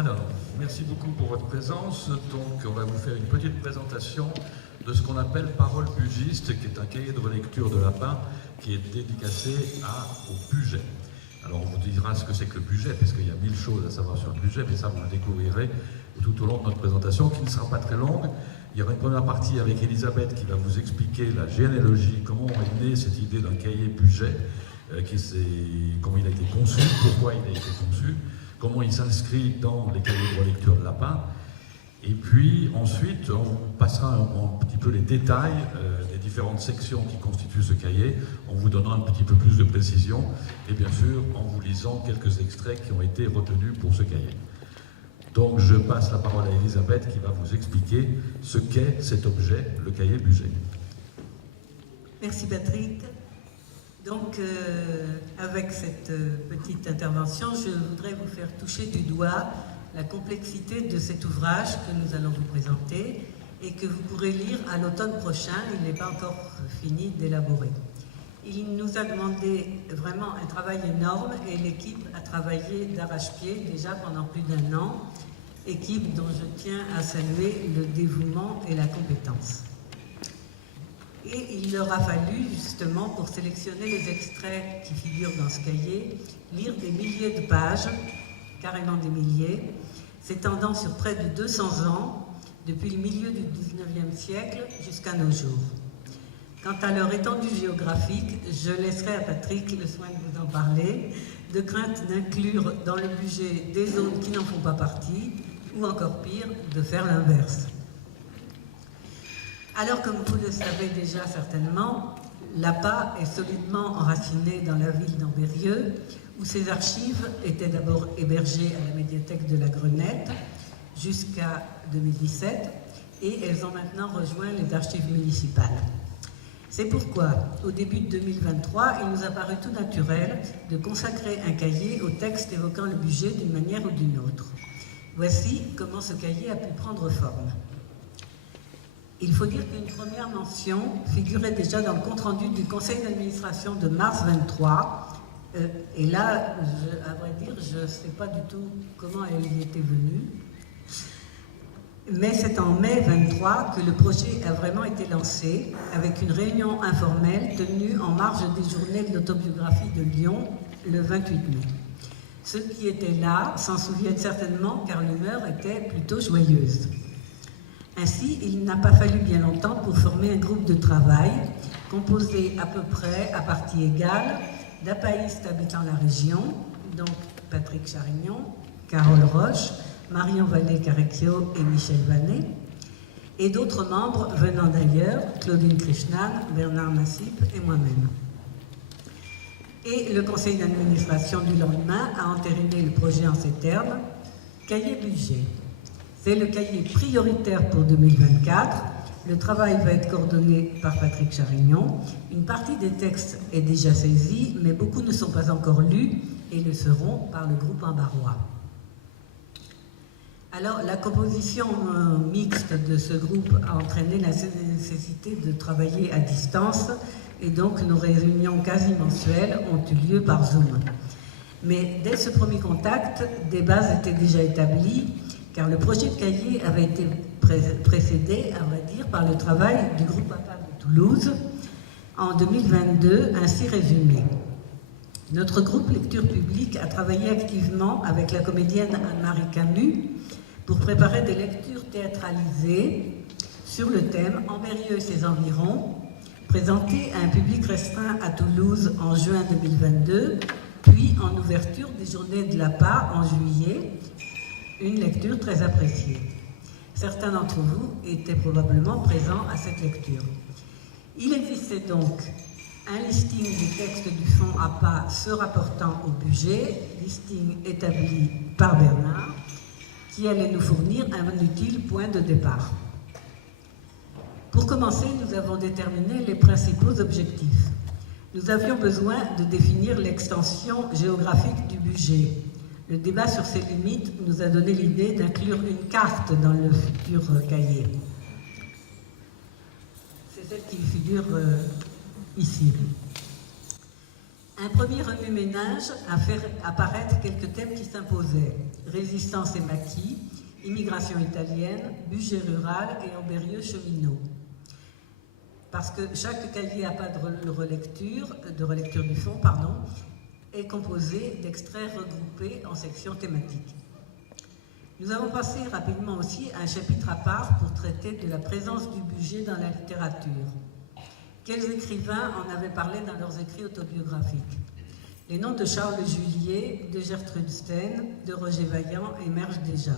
Alors, merci beaucoup pour votre présence. Donc, on va vous faire une petite présentation de ce qu'on appelle Parole Bugiste, qui est un cahier de relecture de Lapin qui est dédicacé au budget. Alors, on vous dira ce que c'est que le budget, parce qu'il y a 1000 choses à savoir sur le budget, mais ça, vous le découvrirez tout au long de notre présentation, qui ne sera pas très longue. Il y aura une première partie avec Elisabeth qui va vous expliquer la généalogie, comment est née cette idée d'un cahier budget, comment il a été conçu, pourquoi il a été conçu, comment il s'inscrit dans les cahiers de relecture de Lapin. Et puis ensuite, on passera un petit peu les détails des différentes sections qui constituent ce cahier, en vous donnant un petit peu plus de précision, et bien sûr en vous lisant quelques extraits qui ont été retenus pour ce cahier. Donc je passe la parole à Elisabeth qui va vous expliquer ce qu'est cet objet, le cahier budget. Merci Patrick. Donc, avec cette petite intervention, je voudrais vous faire toucher du doigt la complexité de cet ouvrage que nous allons vous présenter et que vous pourrez lire à l'automne prochain. Il n'est pas encore fini d'élaborer. Il nous a demandé vraiment un travail énorme et l'équipe a travaillé d'arrache-pied déjà pendant plus d'1 an, équipe dont je tiens à saluer le dévouement et la compétence. Et il leur a fallu, justement, pour sélectionner les extraits qui figurent dans ce cahier, lire des milliers de pages, carrément des milliers, s'étendant sur près de 200 ans, depuis le milieu du XIXe siècle jusqu'à nos jours. Quant à leur étendue géographique, je laisserai à Patrick le soin de vous en parler, de crainte d'inclure dans le budget des zones qui n'en font pas partie, ou encore pire, de faire l'inverse. Alors, comme vous le savez déjà certainement, l'APA est solidement enracinée dans la ville d'Ambérieu, où ses archives étaient d'abord hébergées à la médiathèque de la Grenette jusqu'à 2017, et elles ont maintenant rejoint les archives municipales. C'est pourquoi, au début de 2023, il nous a paru tout naturel de consacrer un cahier au texte évoquant le budget d'une manière ou d'une autre. Voici comment ce cahier a pu prendre forme. Il faut dire qu'une première mention figurait déjà dans le compte-rendu du conseil d'administration de mars 23. Et là, à vrai dire, je ne sais pas du tout comment elle y était venue. Mais c'est en mai 23 que le projet a vraiment été lancé, avec une réunion informelle tenue en marge des journées de l'autobiographie de Lyon, le 28 mai. Ceux qui étaient là s'en souviennent certainement, car l'humeur était plutôt joyeuse. Ainsi, il n'a pas fallu bien longtemps pour former un groupe de travail composé à peu près à parties égales d'apaïstes habitant la région, donc Patrick Charignon, Carole Roche, Marion Vallée-Carrecchio et Michel Vanet, et d'autres membres venant d'ailleurs, Claudine Krishnan, Bernard Massip et moi-même. Et le conseil d'administration du lendemain a entériné le projet en ces termes: cahier budget. C'est le cahier prioritaire pour 2024. Le travail va être coordonné par Patrick Charignon. Une partie des textes est déjà saisie, mais beaucoup ne sont pas encore lus et le seront par le groupe Embarrois. Alors, la composition mixte de ce groupe a entraîné la nécessité de travailler à distance et donc nos réunions quasi mensuelles ont eu lieu par Zoom. Mais dès ce premier contact, des bases étaient déjà établies, car le projet de cahier avait été précédé, à vrai dire, par le travail du groupe APA de Toulouse en 2022, ainsi résumé. Notre groupe Lecture Publique a travaillé activement avec la comédienne Anne-Marie Camus pour préparer des lectures théâtralisées sur le thème Ambérieu et ses environs, présentées à un public restreint à Toulouse en juin 2022, puis en ouverture des journées de l'APA en juillet, une lecture très appréciée. Certains d'entre vous étaient probablement présents à cette lecture. Il existait donc un listing du texte du fonds APA se rapportant au budget, listing établi par Bernard, qui allait nous fournir un utile point de départ. Pour commencer, nous avons déterminé les principaux objectifs. Nous avions besoin de définir l'extension géographique du budget. Le débat sur ses limites nous a donné l'idée d'inclure une carte dans le futur cahier. C'est celle qui figure ici. Un premier remue-ménage a fait apparaître quelques thèmes qui s'imposaient. Résistance et maquis, immigration italienne, budget rural et ambérieux cheminot. Parce que chaque cahier à pas de relecture du fond, est composé d'extraits regroupés en sections thématiques. Nous avons passé rapidement aussi à un chapitre à part pour traiter de la présence du budget dans la littérature. Quels écrivains en avaient parlé dans leurs écrits autobiographiques? Les noms de Charles Julier, de Gertrude Stein, de Roger Vaillant émergent déjà.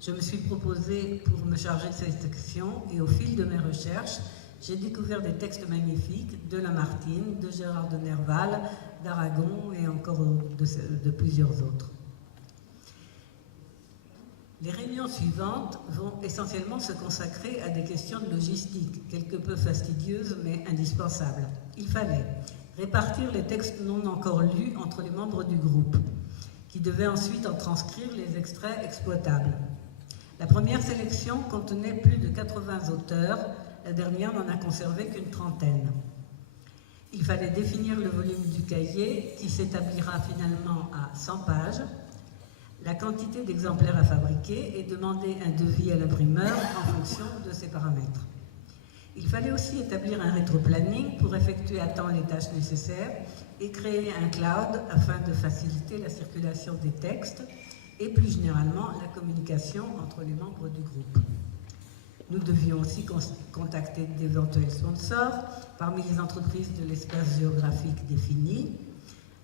Je me suis proposé pour me charger de cette section et au fil de mes recherches, j'ai découvert des textes magnifiques de Lamartine, de Gérard de Nerval, d'Aragon et encore de plusieurs autres. Les réunions suivantes vont essentiellement se consacrer à des questions de logistique, quelque peu fastidieuses mais indispensables. Il fallait répartir les textes non encore lus entre les membres du groupe, qui devaient ensuite en transcrire les extraits exploitables. La première sélection contenait plus de 80 auteurs, la dernière n'en a conservé qu'une trentaine. Il fallait définir le volume du cahier, qui s'établira finalement à 100 pages, la quantité d'exemplaires à fabriquer et demander un devis à l'imprimeur en fonction de ces paramètres. Il fallait aussi établir un rétroplanning pour effectuer à temps les tâches nécessaires et créer un cloud afin de faciliter la circulation des textes et plus généralement la communication entre les membres du groupe. Nous devions aussi contacter d'éventuels sponsors parmi les entreprises de l'espace géographique défini.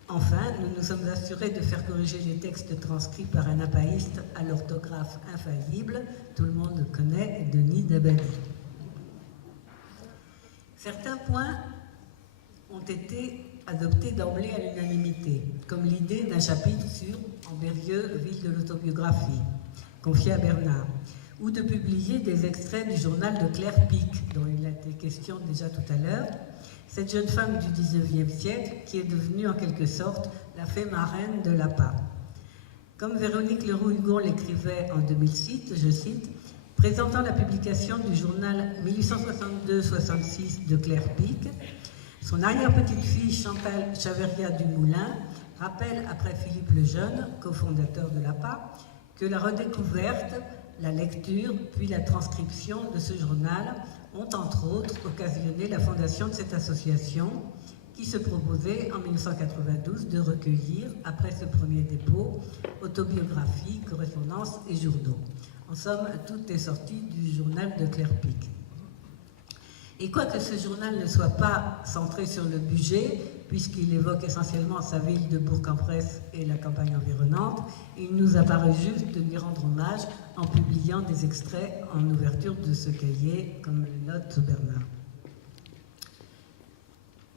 Enfin, nous nous sommes assurés de faire corriger les textes transcrits par un apaïste à l'orthographe infaillible. Tout le monde connaît Denis Dabadi. Certains points ont été adoptés d'emblée à l'unanimité, comme l'idée d'un chapitre sur Ambérieux, ville de l'autobiographie, confié à Bernard, ou de publier des extraits du journal de Claire Pic, dont il a été question déjà tout à l'heure, cette jeune femme du XIXe siècle qui est devenue en quelque sorte la fée marraine de l'APA. Comme Véronique Leroux-Hugon l'écrivait en 2006, je cite, « Présentant la publication du journal 1862-66 de Claire Pic, son arrière-petite-fille Chantal Chaveria Dumoulin rappelle après Philippe Lejeune, cofondateur de l'APA, que la redécouverte, la lecture, puis la transcription de ce journal ont entre autres occasionné la fondation de cette association qui se proposait en 1992 de recueillir, après ce premier dépôt, autobiographies, correspondances et journaux. En somme, tout est sorti du journal de Claire Pic. Et quoique ce journal ne soit pas centré sur le budget, puisqu'il évoque essentiellement sa ville de Bourg-en-Bresse et la campagne environnante, il nous apparaît juste de lui rendre hommage en publiant des extraits en ouverture de ce cahier, comme le note Bernard.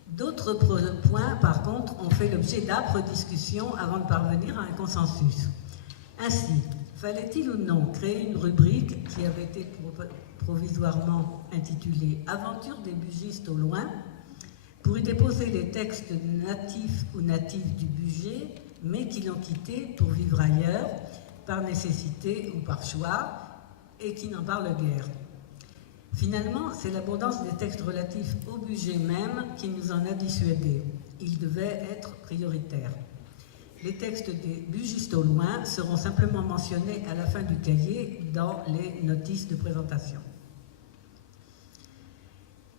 D'autres points, par contre, ont fait l'objet d'âpres discussions avant de parvenir à un consensus. Ainsi, fallait-il ou non créer une rubrique qui avait été provisoirement intitulée « Aventure des bugistes au loin » pour y déposer les textes natifs ou natifs du budget, mais qui l'ont quitté pour vivre ailleurs, par nécessité ou par choix, et qui n'en parlent guère. Finalement, c'est l'abondance des textes relatifs au budget même qui nous en a dissuadés. Ils devaient être prioritaires. Les textes des bugistes au loin seront simplement mentionnés à la fin du cahier dans les notices de présentation.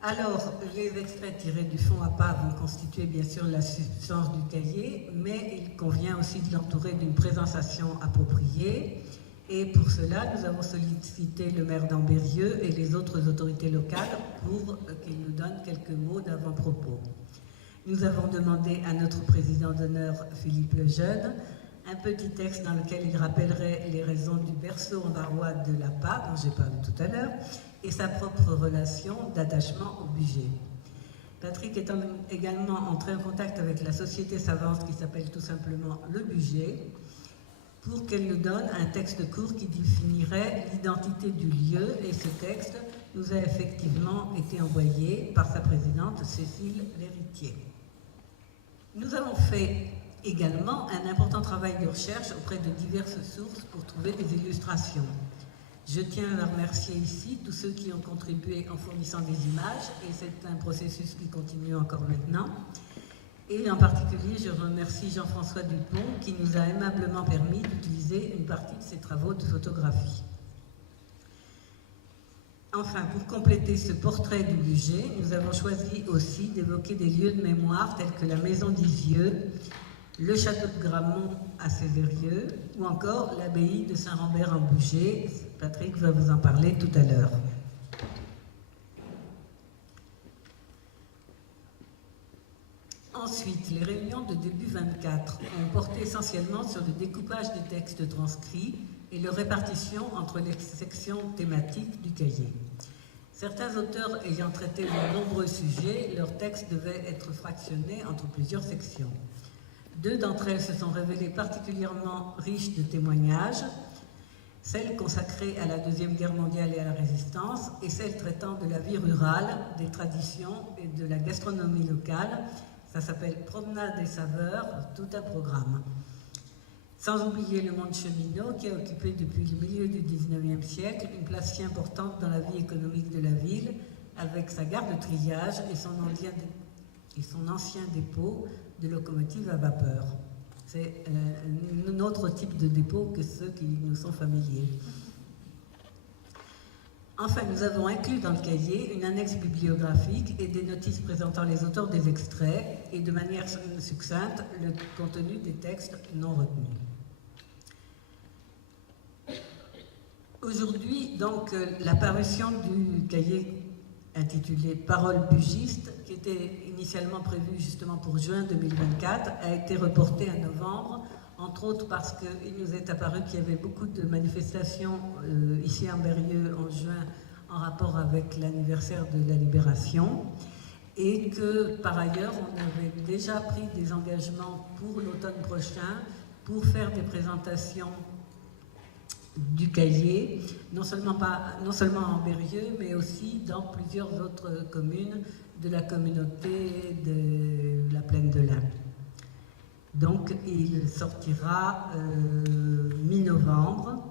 Alors, les extraits tirés du fond à pas vont constituer bien sûr la substance du cahier, mais il convient aussi de l'entourer d'une présentation appropriée. Et pour cela, nous avons sollicité le maire d'Ambérieux et les autres autorités locales pour qu'ils nous donnent quelques mots d'avant-propos. Nous avons demandé à notre président d'honneur, Philippe Lejeune, un petit texte dans lequel il rappellerait les raisons du berceau en barois de l'APA, dont j'ai parlé tout à l'heure, et sa propre relation d'attachement au budget. Patrick est également entré en contact avec la société savante qui s'appelle tout simplement Le Budget, pour qu'elle nous donne un texte court qui définirait l'identité du lieu, et ce texte nous a effectivement été envoyé par sa présidente Cécile Lhéritier. Nous avons fait également un important travail de recherche auprès de diverses sources pour trouver des illustrations. Je tiens à remercier ici tous ceux qui ont contribué en fournissant des images, et c'est un processus qui continue encore maintenant. Et en particulier, je remercie Jean-François Dupont qui nous a aimablement permis d'utiliser une partie de ses travaux de photographie. Enfin, pour compléter ce portrait du budget, nous avons choisi aussi d'évoquer des lieux de mémoire tels que la Maison d'Isieux, le château de Gramont à Cézérieux ou encore l'abbaye de Saint-Rambert en Bugey. Patrick va vous en parler tout à l'heure. Ensuite, les réunions de début 24 ont porté essentiellement sur le découpage des textes transcrits et leur répartition entre les sections thématiques du cahier. Certains auteurs ayant traité de nombreux sujets, leurs textes devaient être fractionnés entre plusieurs sections. 2 d'entre elles se sont révélées particulièrement riches de témoignages, celle consacrée à la Deuxième Guerre mondiale et à la Résistance, et celle traitant de la vie rurale, des traditions et de la gastronomie locale. Ça s'appelle Promenade des saveurs, tout un programme. Sans oublier le monde cheminot qui a occupé depuis le milieu du XIXe siècle une place si importante dans la vie économique de la ville, avec sa gare de triage et son ancien dépôt de locomotives à vapeur. C'est un autre type de dépôt que ceux qui nous sont familiers. Enfin, nous avons inclus dans le cahier une annexe bibliographique et des notices présentant les auteurs des extraits et de manière succincte le contenu des textes non retenus. Aujourd'hui, donc, la parution du cahier intitulé Paroles bugistes, qui était initialement prévue justement pour juin 2024, a été reportée à novembre, entre autres parce qu'il nous est apparu qu'il y avait beaucoup de manifestations ici à Berrieux en juin en rapport avec l'anniversaire de la Libération, et que par ailleurs on avait déjà pris des engagements pour l'automne prochain pour faire des présentations du cahier, non seulement en Berrieux, mais aussi dans plusieurs autres communes de la communauté de la Plaine de l'Ain. Donc il sortira mi-novembre.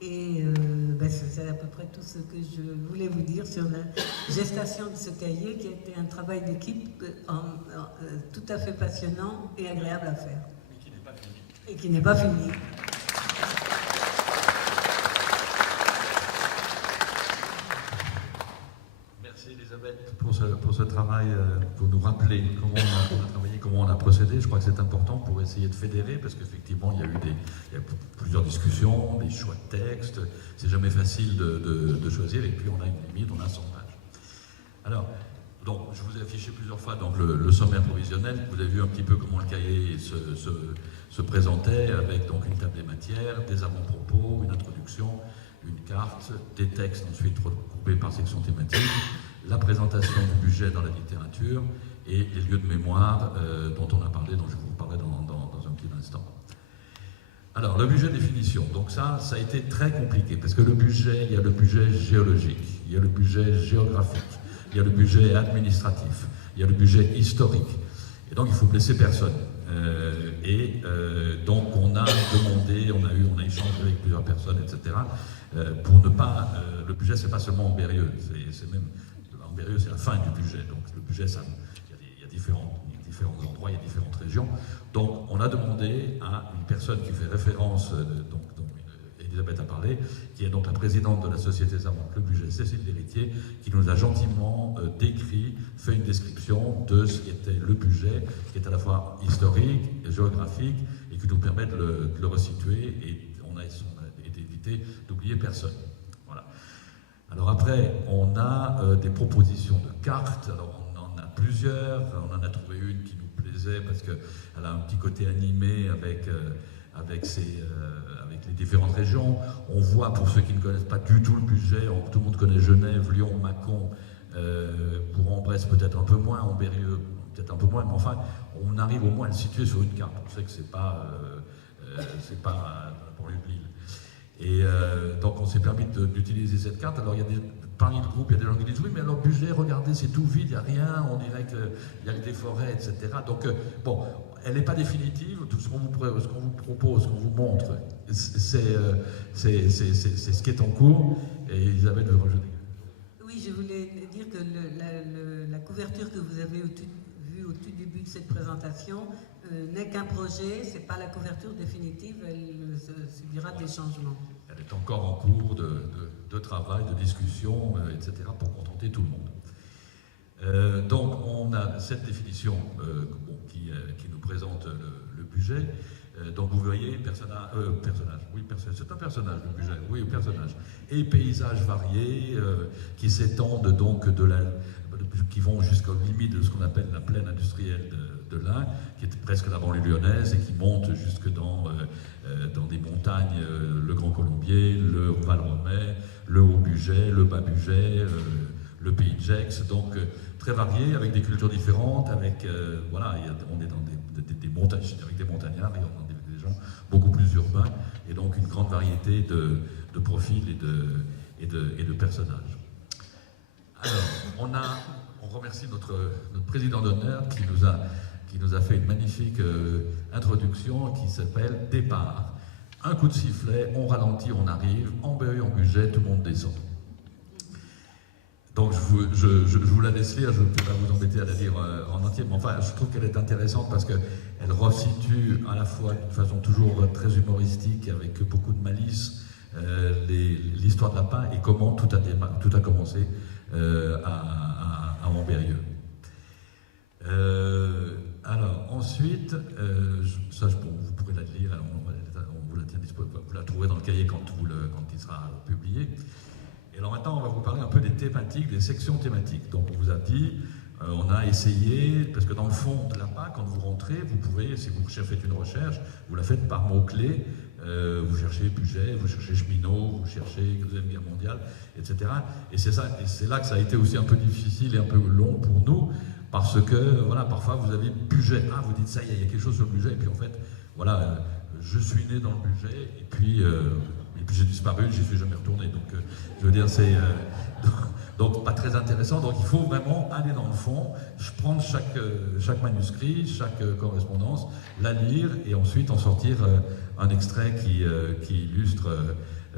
Et c'est à peu près tout ce que je voulais vous dire sur la gestation de ce cahier, qui a été un travail d'équipe tout à fait passionnant et agréable à faire. Et qui n'est pas fini. Merci Elisabeth pour ce travail, pour nous rappeler comment on a travaillé, comment on a procédé. Je crois que c'est important pour essayer de fédérer, parce qu'effectivement il y a eu plusieurs discussions, des choix de textes, c'est jamais facile de choisir, et puis on a une limite, on a 100 pages. Alors, donc, je vous ai affiché plusieurs fois donc, le sommaire provisionnel. Vous avez vu un petit peu comment le cahier se présentait, avec donc une table des matières, des avant-propos, une introduction, une carte, des textes ensuite recoupés par section thématique, la présentation du budget dans la littérature et les lieux de mémoire dont on a parlé, dont je vous parlerai dans un petit instant. Alors, le budget définition, donc ça a été très compliqué, parce que le budget, il y a le budget géologique, il y a le budget géographique, il y a le budget administratif, il y a le budget historique, et donc il ne faut blesser personne. Donc on a demandé, on a échangé avec plusieurs personnes, etc., pour ne pas... le budget, c'est pas seulement en Berrieux, c'est même... En Berrieux, c'est la fin du budget, donc le budget, il y a différents endroits, il y a différentes régions. Donc on a demandé à une personne qui fait référence, dont Elisabeth a parlé, qui est donc la présidente de la Société Savante Le Budget, Cécile Déritier, qui nous a gentiment décrit, fait une description de ce qui était le budget, qui est à la fois historique et géographique, et qui nous permet de le resituer, et on a évité d'oublier personne. Voilà. Alors après, on a des propositions de cartes. Alors on en a plusieurs, on en a trouvé une qui nous plaisait parce qu'elle a un petit côté animé avec les différentes régions. On voit, pour ceux qui ne connaissent pas du tout le budget, tout le monde connaît Genève, Lyon, Mâcon, Bourg-en-Bresse peut-être un peu moins, en Berrieux peut-être un peu moins, mais enfin, on arrive au moins à le situer sur une carte. On sait que c'est pas pour l'Ublil. Et donc on s'est permis d'utiliser cette carte. Alors il y a parmi le groupe, il y a des gens qui disent oui, mais alors budget, regardez, c'est tout vide, il n'y a rien, on dirait qu'il y a que des forêts, etc. Donc bon, elle n'est pas définitive. Tout ce qu'on vous propose, ce qu'on vous montre, c'est ce qui est en cours. Et Elisabeth veut rajouter. Oui, je voulais dire que la couverture que vous avez vue au tout début de cette présentation n'est qu'un projet, ce n'est pas la couverture définitive, elle subira des changements. Elle est encore en cours de travail, de discussion, etc., pour contenter tout le monde. Donc on a cette définition qui nous présente le budget. Donc vous voyez, personnage, oui, c'est un personnage, le budget, oui, personnage. Et paysages variés qui s'étendent donc qui vont jusqu'aux limites de ce qu'on appelle la plaine industrielle de l'Ain, qui est presque la banlieue lyonnaise et qui monte jusque dans des montagnes, le Grand Colombier, le Val-Romay, le Haut-Bugey, le Bas-Bugey, le Pays de Gex, donc très varié, avec des cultures différentes, avec, voilà, on est dans des montagnes, avec des montagnards, et on a des gens beaucoup plus urbains, et donc une grande variété de profils et de personnages. Alors, on remercie notre président d'honneur qui nous a fait une magnifique introduction qui s'appelle « Départ ». Un coup de sifflet, on ralentit, on arrive, en BE, en budget, tout le monde descend. Donc je vous la laisse lire, je ne peux pas vous embêter à la lire en entier, mais enfin je trouve qu'elle est intéressante parce qu'elle resitue à la fois d'une façon toujours très humoristique, avec beaucoup de malice, l'histoire de Lapin et comment tout a commencé à Montbérieux. Alors ensuite, ça vous pourrez la lire, on vous la tient disponible, vous la trouverez dans le cahier quand il sera publié. Et alors maintenant, on va vous parler un peu des thématiques, des sections thématiques. Donc on vous a dit, on a essayé, parce que dans le fond de l'APA, quand vous rentrez, vous pouvez, si vous faites une recherche, vous la faites par mots-clés, vous cherchez budget, vous cherchez cheminot, vous cherchez Deuxième Guerre mondiale, etc. Et c'est là que ça a été aussi un peu difficile et un peu long pour nous, parce que, voilà, parfois vous avez budget, vous dites ça, il y a quelque chose sur le budget, et puis en fait, voilà, je suis né dans le budget, et puis j'ai disparu, j'y suis jamais retourné. Donc, je veux dire, c'est donc pas très intéressant. Donc, il faut vraiment aller dans le fond, prendre chaque manuscrit, chaque correspondance, la lire et ensuite en sortir un extrait qui illustre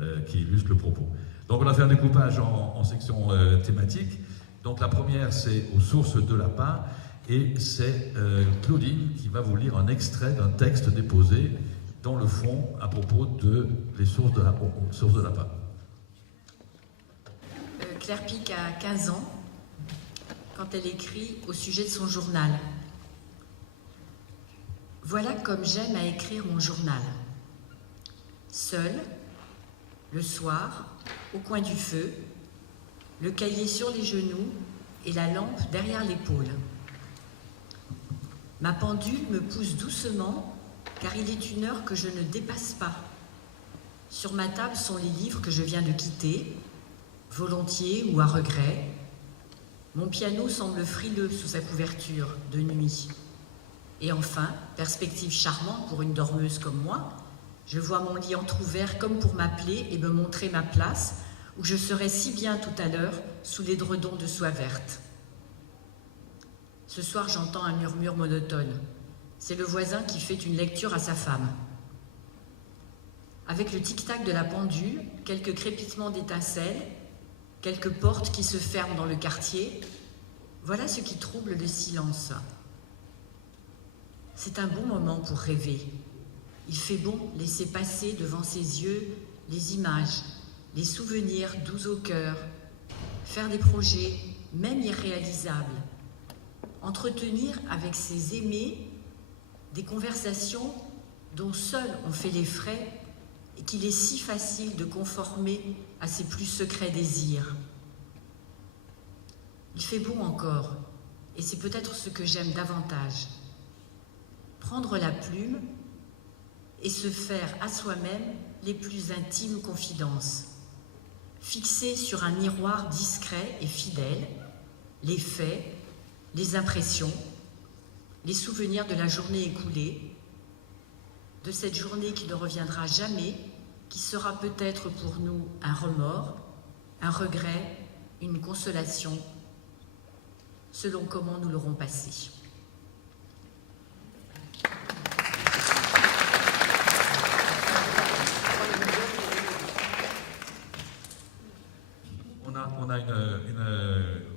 le propos. Donc, on a fait un découpage en sections thématiques. Donc, la première, c'est aux sources de Lapin, et c'est Claudine qui va vous lire un extrait d'un texte déposé dans le fond à propos des sources de Lapin. Claire Pic a 15 ans quand elle écrit au sujet de son journal. Voilà comme j'aime à écrire mon journal. Seule, le soir, au coin du feu, le cahier sur les genoux et la lampe derrière l'épaule. Ma pendule me pousse doucement car il est une heure que je ne dépasse pas. Sur ma table sont les livres que je viens de quitter, volontiers ou à regret. Mon piano semble frileux sous sa couverture de nuit. Et enfin, perspective charmante pour une dormeuse comme moi, je vois mon lit entrouvert comme pour m'appeler et me montrer ma place, où je serais si bien tout à l'heure sous l'édredon de soie verte. Ce soir, j'entends un murmure monotone. C'est le voisin qui fait une lecture à sa femme. Avec le tic-tac de la pendule, quelques crépitements d'étincelles, quelques portes qui se ferment dans le quartier, voilà ce qui trouble le silence. C'est un bon moment pour rêver. Il fait bon laisser passer devant ses yeux les images, les souvenirs doux au cœur, faire des projets, même irréalisables, entretenir avec ses aimés des conversations dont seuls on fait les frais et qu'il est si facile de conformer à ses plus secrets désirs. Il fait bon encore, et c'est peut-être ce que j'aime davantage. Prendre la plume et se faire à soi-même les plus intimes confidences. Fixer sur un miroir discret et fidèle les faits, les impressions, les souvenirs de la journée écoulée, de cette journée qui ne reviendra jamais, qui sera peut-être pour nous un remords, un regret, une consolation, selon comment nous l'aurons passé.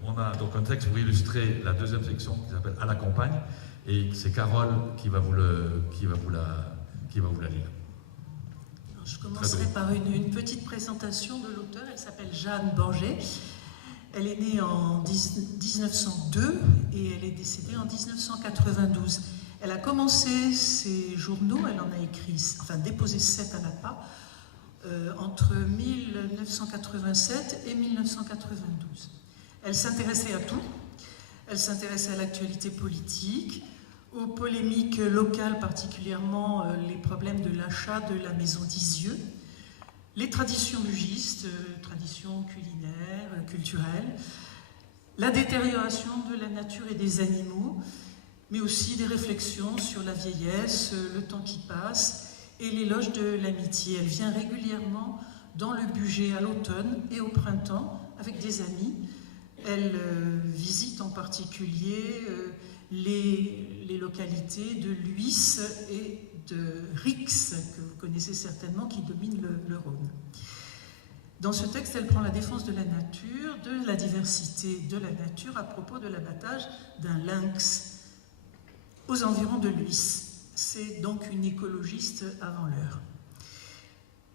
On a donc un texte pour illustrer illustrer la deuxième section qui s'appelle « À la campagne ». Et c'est Carole qui va vous la lire. Je commencerai par une petite présentation de l'auteur. Elle s'appelle Jeanne Borget. Elle est née en 1902 et elle est décédée en 1992. Elle a commencé ses journaux, elle en a écrit, enfin déposé 7 à l'APA, entre 1987 et 1992. Elle s'intéressait à tout. Elle s'intéressait à l'actualité politique, aux polémiques locales, particulièrement les problèmes de l'achat de la maison d'Isieux, les traditions bugistes, traditions culinaires, culturelles, la détérioration de la nature et des animaux, mais aussi des réflexions sur la vieillesse, le temps qui passe et l'éloge de l'amitié. Elle vient régulièrement dans le Bugey à l'automne et au printemps avec des amis. Elle visite en particulier les localités de Luis et de Rix, que vous connaissez certainement, qui dominent le Rhône. Dans ce texte, elle prend la défense de la nature, de la diversité de la nature à propos de l'abattage d'un lynx aux environs de Luis. C'est donc une écologiste avant l'heure.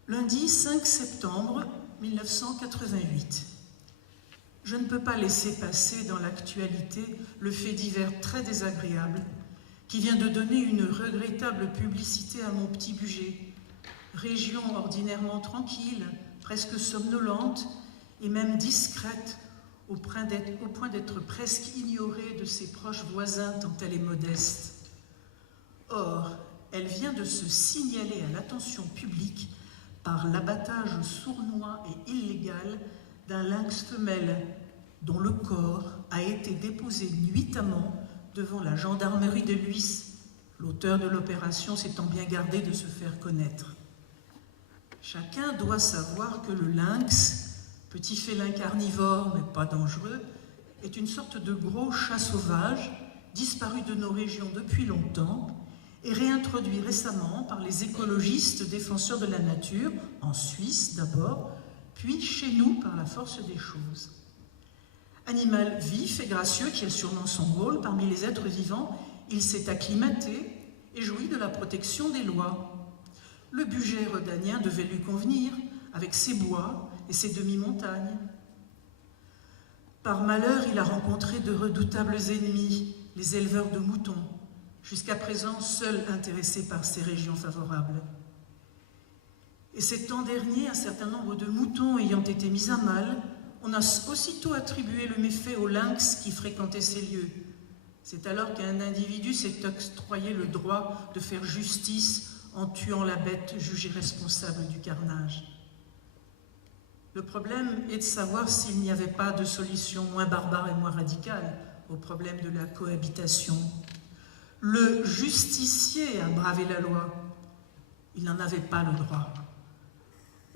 Lundi 5 septembre 1988. Je ne peux pas laisser passer dans l'actualité le fait divers très désagréable qui vient de donner une regrettable publicité à mon petit Bugey, région ordinairement tranquille, presque somnolente et même discrète, au point d'être presque ignorée de ses proches voisins tant elle est modeste. Or, elle vient de se signaler à l'attention publique par l'abattage sournois et illégal d'un lynx femelle dont le corps a été déposé nuitamment devant la gendarmerie de Luis, l'auteur de l'opération s'étant bien gardé de se faire connaître. Chacun doit savoir que le lynx, petit félin carnivore mais pas dangereux, est une sorte de gros chat sauvage disparu de nos régions depuis longtemps et réintroduit récemment par les écologistes défenseurs de la nature, en Suisse d'abord, puis chez nous par la force des choses. Animal vif et gracieux qui a sûrement son rôle parmi les êtres vivants, il s'est acclimaté et jouit de la protection des lois. Le Bugey rhodanien devait lui convenir, avec ses bois et ses demi-montagnes. Par malheur, il a rencontré de redoutables ennemis, les éleveurs de moutons, jusqu'à présent seuls intéressés par ces régions favorables. Et c'est l'an dernier, un certain nombre de moutons ayant été mis à mal, on a aussitôt attribué le méfait au lynx qui fréquentait ces lieux. C'est alors qu'un individu s'est octroyé le droit de faire justice en tuant la bête jugée responsable du carnage. Le problème est de savoir s'il n'y avait pas de solution moins barbare et moins radicale au problème de la cohabitation. Le justicier a bravé la loi. Il n'en avait pas le droit.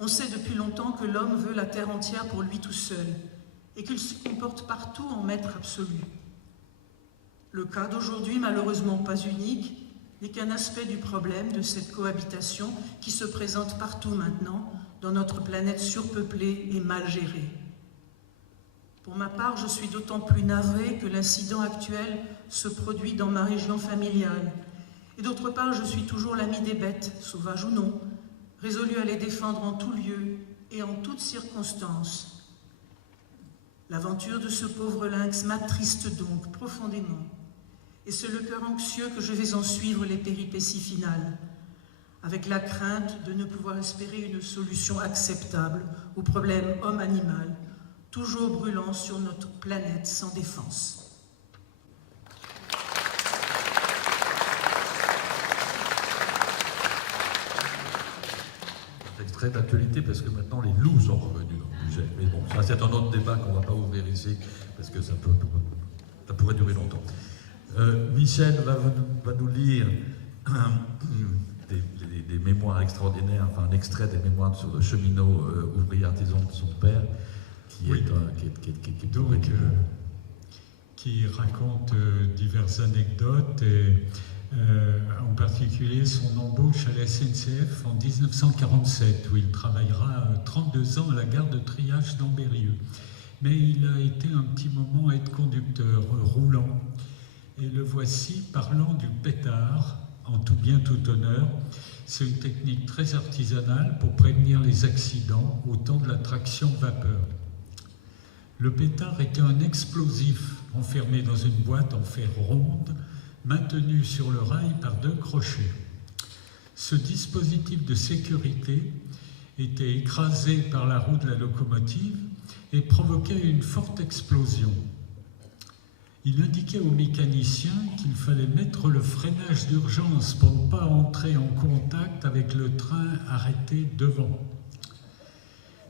On sait depuis longtemps que l'homme veut la terre entière pour lui tout seul et qu'il se comporte partout en maître absolu. Le cas d'aujourd'hui, malheureusement pas unique, n'est qu'un aspect du problème de cette cohabitation qui se présente partout maintenant dans notre planète surpeuplée et mal gérée. Pour ma part, je suis d'autant plus navrée que l'incident actuel se produit dans ma région familiale. Et d'autre part, je suis toujours l'ami des bêtes, sauvages ou non, résolu à les défendre en tout lieu et en toutes circonstances. L'aventure de ce pauvre lynx m'attriste donc profondément, et c'est le cœur anxieux que je vais en suivre les péripéties finales, avec la crainte de ne pouvoir espérer une solution acceptable au problème homme-animal, toujours brûlant sur notre planète sans défense. Extrait d'actualité parce que maintenant les loups sont revenus dans le Bugey. Mais bon, ça c'est un autre débat qu'on ne va pas ouvrir ici parce que ça pourrait durer longtemps. Michel va nous lire des mémoires extraordinaires, enfin un extrait des mémoires sur le cheminot ouvrier artisan de son père, qui raconte diverses anecdotes et en particulier son embauche à la SNCF en 1947 où il travaillera 32 ans à la gare de triage d'Ambérieu. mais il a été un petit moment aide-conducteur roulant. Et le voici parlant du pétard, en tout bien tout honneur. C'est une technique très artisanale pour prévenir les accidents au temps de la traction vapeur. Le pétard était un explosif enfermé dans une boîte en fer ronde, maintenu sur le rail par 2 crochets. Ce dispositif de sécurité était écrasé par la roue de la locomotive et provoquait une forte explosion. Il indiquait aux mécaniciens qu'il fallait mettre le freinage d'urgence pour ne pas entrer en contact avec le train arrêté devant.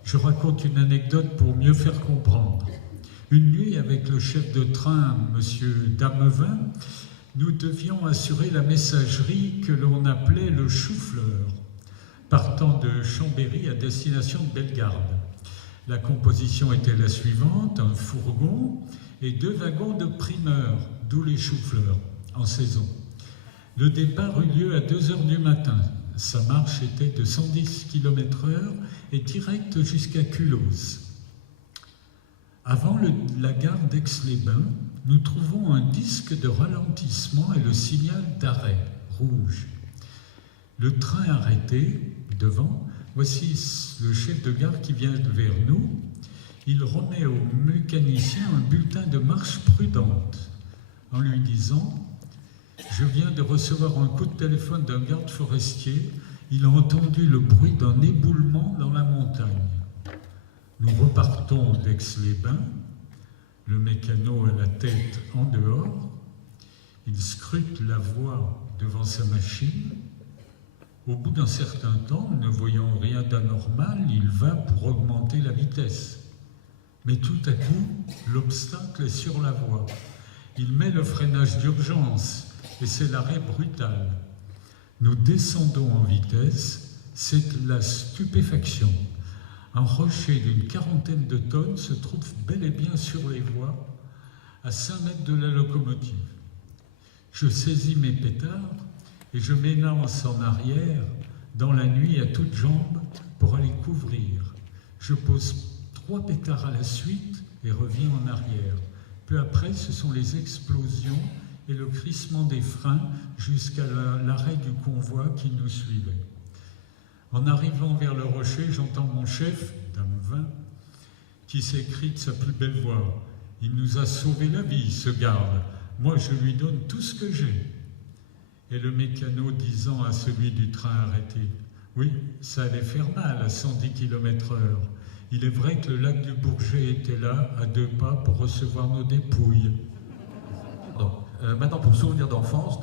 Je raconte une anecdote pour mieux faire comprendre. Une nuit, avec le chef de train, M. Damevin, nous devions assurer la messagerie que l'on appelait le chou-fleur, partant de Chambéry à destination de Bellegarde. La composition était la suivante, un fourgon et 2 wagons de primeurs, d'où les choux-fleurs, en saison. Le départ eut lieu à 2h du matin. Sa marche était de 110 km/h et directe jusqu'à Culose. Avant la gare d'Aix-les-Bains, nous trouvons un disque de ralentissement et le signal d'arrêt, rouge. Le train arrêté, devant, voici le chef de gare qui vient vers nous. Il remet au mécanicien un bulletin de marche prudente en lui disant « Je viens de recevoir un coup de téléphone d'un garde forestier. Il a entendu le bruit d'un éboulement dans la montagne. » Nous repartons d'Aix-les-Bains. Le mécano a la tête en dehors. Il scrute la voie devant sa machine. Au bout d'un certain temps, ne voyant rien d'anormal, il va pour augmenter la vitesse. Mais tout à coup, l'obstacle est sur la voie. Il met le freinage d'urgence et c'est l'arrêt brutal. Nous descendons en vitesse, c'est la stupéfaction. Un rocher d'une 40aine de tonnes se trouve bel et bien sur les voies, à 5 mètres de la locomotive. Je saisis mes pétards et je m'élance en arrière, dans la nuit à toutes jambes, pour aller couvrir. Je pose 3 pétards à la suite et reviens en arrière. Peu après, ce sont les explosions et le crissement des freins jusqu'à l'arrêt du convoi qui nous suivait. En arrivant vers le rocher, j'entends mon chef, Damevin, qui s'écrie de sa plus belle voix. « Il nous a sauvé la vie, ce garde. Moi, je lui donne tout ce que j'ai. » Et le mécano disant à celui du train arrêté, « Oui, ça allait faire mal à 110 km/h. Il est vrai que le lac du Bourget était là, à 2 pas, pour recevoir nos dépouilles. » Maintenant, pour Souvenirs d'enfance,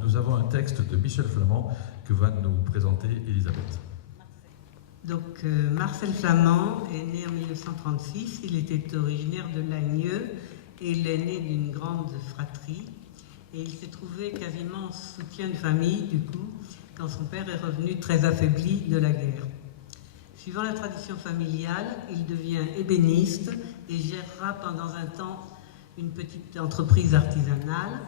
nous avons un texte de Michel Flamand que va nous présenter Elisabeth. Donc, Marcel Flamand est né en 1936. Il était originaire de Lagneux et il est né d'une grande fratrie. Et il s'est trouvé quasiment en soutien de famille, du coup, quand son père est revenu très affaibli de la guerre. Suivant la tradition familiale, il devient ébéniste et gérera pendant un temps une petite entreprise artisanale.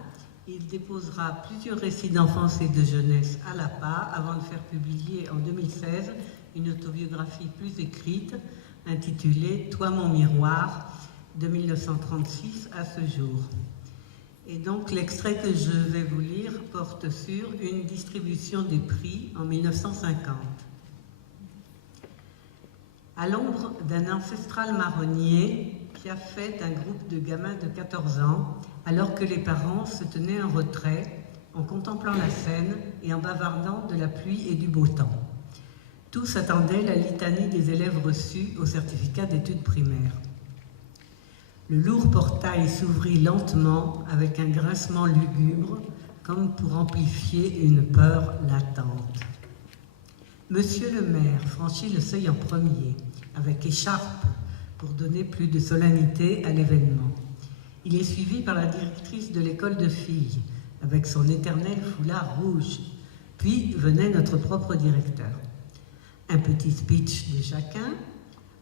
Il déposera plusieurs récits d'enfance et de jeunesse à l'APA avant de faire publier en 2016 une autobiographie plus écrite intitulée « Toi mon miroir » de 1936 à ce jour. Et donc l'extrait que je vais vous lire porte sur une distribution des prix en 1950. À l'ombre d'un ancestral marronnier, Piaf fait un groupe de gamins de 14 ans, alors que les parents se tenaient en retrait, en contemplant la scène et en bavardant de la pluie et du beau temps. Tous attendaient la litanie des élèves reçus au certificat d'études primaires. Le lourd portail s'ouvrit lentement avec un grincement lugubre, comme pour amplifier une peur latente. Monsieur le maire franchit le seuil en premier, avec écharpe, pour donner plus de solennité à l'événement. Il est suivi par la directrice de l'école de filles, avec son éternel foulard rouge. Puis venait notre propre directeur. Un petit speech de chacun,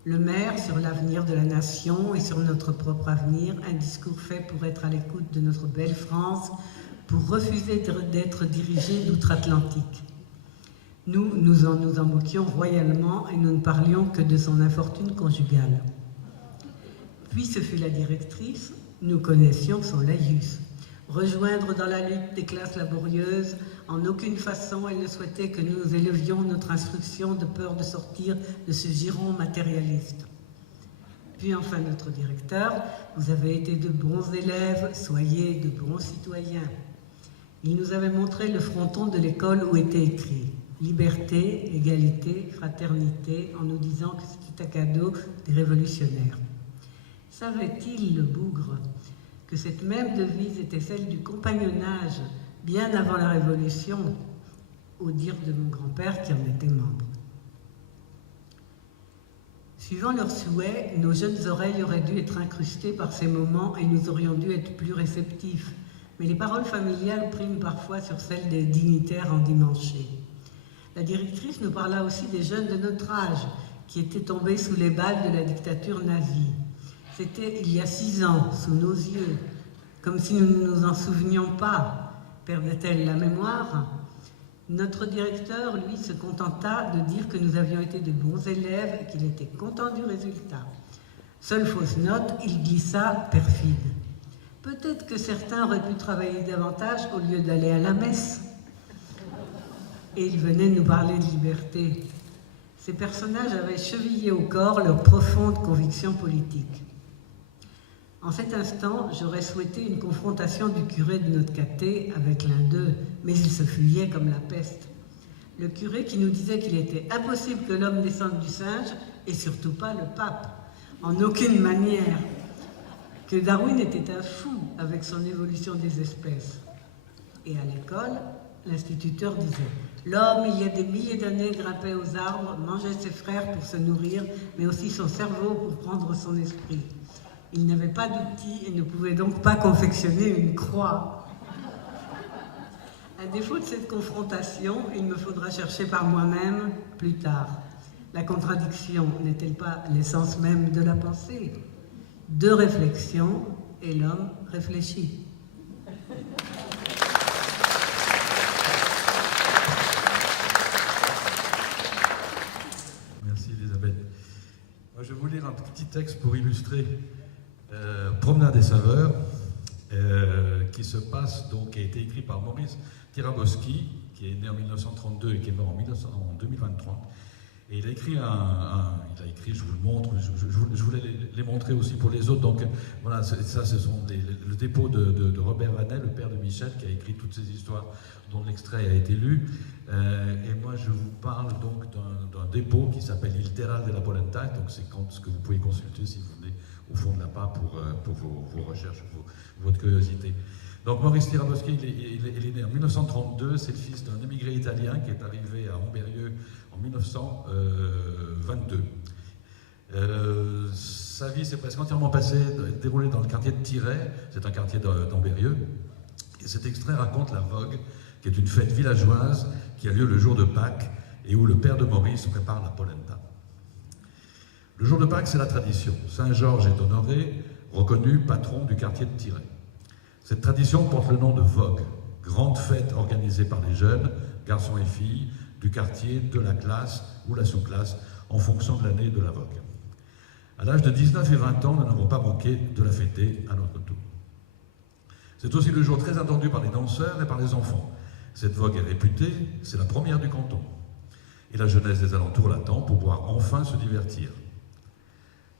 le maire sur l'avenir de la nation et sur notre propre avenir, un discours fait pour être à l'écoute de notre belle France, pour refuser d'être dirigé d'outre-Atlantique. Nous en moquions royalement et nous ne parlions que de son infortune conjugale. Puis ce fut la directrice, nous connaissions son laïus. Rejoindre dans la lutte des classes laborieuses, en aucune façon elle ne souhaitait que nous élevions notre instruction de peur de sortir de ce giron matérialiste. Puis enfin notre directeur, vous avez été de bons élèves, soyez de bons citoyens. Il nous avait montré le fronton de l'école où était écrit « Liberté, égalité, fraternité » en nous disant que c'était un cadeau des révolutionnaires. Savait-il, le bougre, que cette même devise était celle du compagnonnage bien avant la Révolution, au dire de mon grand-père qui en était membre. Suivant leurs souhaits, nos jeunes oreilles auraient dû être incrustées par ces moments et nous aurions dû être plus réceptifs. Mais les paroles familiales priment parfois sur celles des dignitaires endimanchés. La directrice nous parla aussi des jeunes de notre âge, qui étaient tombés sous les balles de la dictature nazie. C'était il y a 6 ans, sous nos yeux, comme si nous ne nous en souvenions pas. Perdait-elle la mémoire ? Notre directeur, lui, se contenta de dire que nous avions été de bons élèves et qu'il était content du résultat. Seule fausse note, il glissa perfide. Peut-être que certains auraient pu travailler davantage au lieu d'aller à la messe. Et il venait nous parler de liberté. Ces personnages avaient chevillé au corps leur profonde conviction politique. En cet instant, j'aurais souhaité une confrontation du curé de notre caté avec l'un d'eux, mais il se fuyait comme la peste. Le curé qui nous disait qu'il était impossible que l'homme descende du singe, et surtout pas le pape, en aucune manière, que Darwin était un fou avec son évolution des espèces. Et à l'école, l'instituteur disait « L'homme, il y a des milliers d'années, grimpait aux arbres, mangeait ses frères pour se nourrir, mais aussi son cerveau pour prendre son esprit. » Il n'avait pas d'outils et ne pouvait donc pas confectionner une croix. À défaut de cette confrontation, il me faudra chercher par moi-même plus tard. La contradiction n'est-elle pas l'essence même de la pensée ? 2 réflexions et l'homme réfléchit. Merci Elisabeth. Moi, je vais vous lire un petit texte pour illustrer Promenade des saveurs, qui se passe, donc, qui a été écrit par Maurice Tiraboschi, qui est né en 1932 et qui est mort en 2023. Et il a écrit je vous le montre, je voulais les montrer aussi pour les autres. Donc voilà, ça ce sont le dépôt de Robert Vanet, le père de Michel, qui a écrit toutes ces histoires dont l'extrait a été lu. Et moi je vous parle donc d'un dépôt qui s'appelle Il Terral de la Polenta, donc c'est ce que vous pouvez consulter si vous venez au fond de la PA pour vos recherches, votre curiosité. Donc Maurice Tiraboschi, il est né en 1932, c'est le fils d'un émigré italien qui est arrivé à Ambérieu en 1922. Sa vie s'est presque entièrement déroulée dans le quartier de Tiret, c'est un quartier d'Ambérieu, et cet extrait raconte la vogue, qui est une fête villageoise qui a lieu le jour de Pâques et où le père de Maurice prépare la polenta. Le jour de Pâques, c'est la tradition. Saint-Georges est honoré, reconnu patron du quartier de Tiret. Cette tradition porte le nom de vogue, grande fête organisée par les jeunes, garçons et filles, du quartier, de la classe ou la sous-classe, en fonction de l'année de la vogue. À l'âge de 19 et 20 ans, nous n'avons pas manqué de la fêter à notre tour. C'est aussi le jour très attendu par les danseurs et par les enfants. Cette vogue est réputée, c'est la première du canton. Et la jeunesse des alentours l'attend pour pouvoir enfin se divertir.